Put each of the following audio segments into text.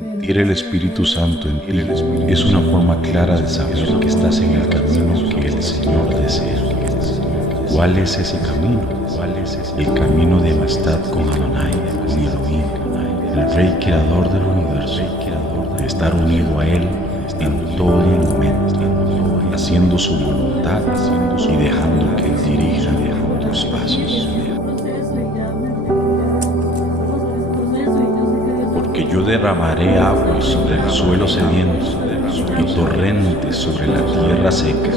Sentir el Espíritu Santo en ti es una forma clara de saber que estás en el camino que el Señor desea. ¿Cuál es ese camino? El camino de amistad con Adonai, con Elohim, el Rey Creador del universo, de estar unido a Él en todo momento, haciendo su voluntad y dejando que Él dirija tus pasos. Porque yo derramaré aguas sobre el suelo sediento y torrentes sobre la tierra seca.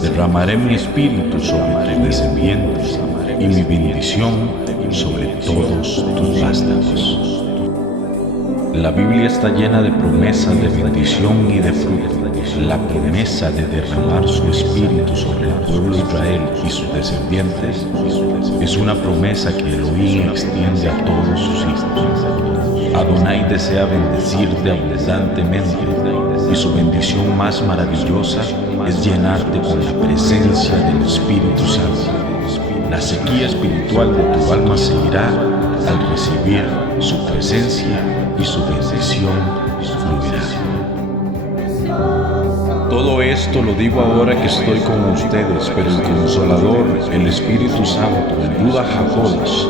Derramaré mi espíritu sobre tus descendientes y mi bendición sobre todos tus vástagos. La Biblia está llena de promesas de bendición y de fruto. La promesa de derramar su espíritu sobre el pueblo de Israel y sus descendientes es una promesa que Elohim extiende a todos sus hijos. Adonai desea bendecirte abundantemente y su bendición más maravillosa es llenarte con la presencia del Espíritu Santo. La sequía espiritual de tu alma se irá al recibir su presencia y su bendición fluirá. Todo esto lo digo ahora que estoy con ustedes, pero el Consolador, el Espíritu Santo, el Ruach HaKodesh,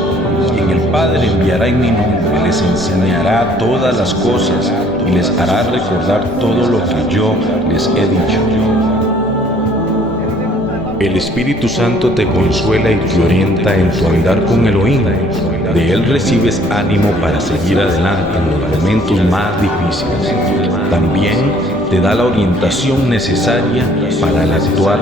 quien el Padre enviará en mi nombre, les enseñará todas las cosas y les hará recordar todo lo que yo les he dicho. El Espíritu Santo te consuela y te orienta en tu andar con Elohim. De Él recibes ánimo para seguir adelante en los momentos más difíciles. También te da la orientación necesaria para el actuar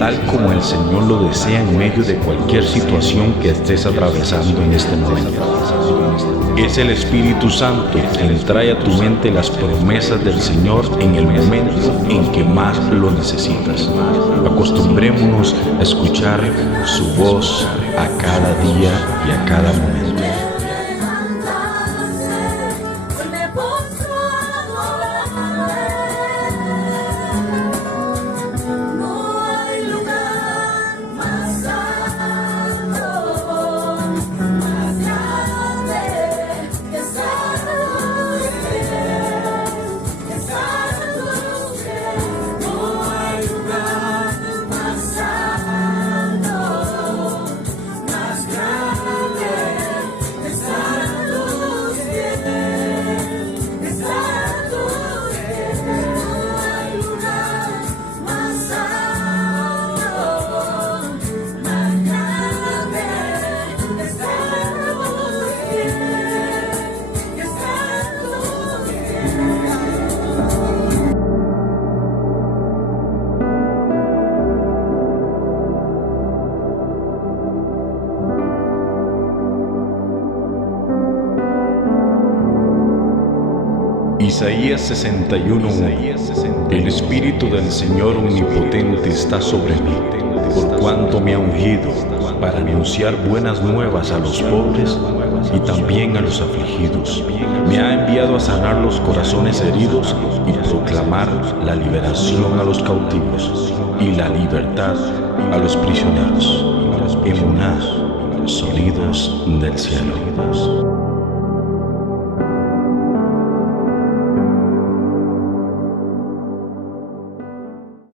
tal como el Señor lo desea en medio de cualquier situación que estés atravesando en este momento. Es el Espíritu Santo quien trae a tu mente las promesas del Señor en el momento en que más lo necesitas. Acostumbrémonos a escuchar su voz a cada día y a cada momento. Isaías 61:1. El Espíritu del Señor Omnipotente está sobre mí, por cuanto me ha ungido para anunciar buenas nuevas a los pobres y también a los afligidos. Me ha enviado a sanar los corazones heridos y proclamar la liberación a los cautivos y la libertad a los prisioneros. Emuná, sonidos del cielo.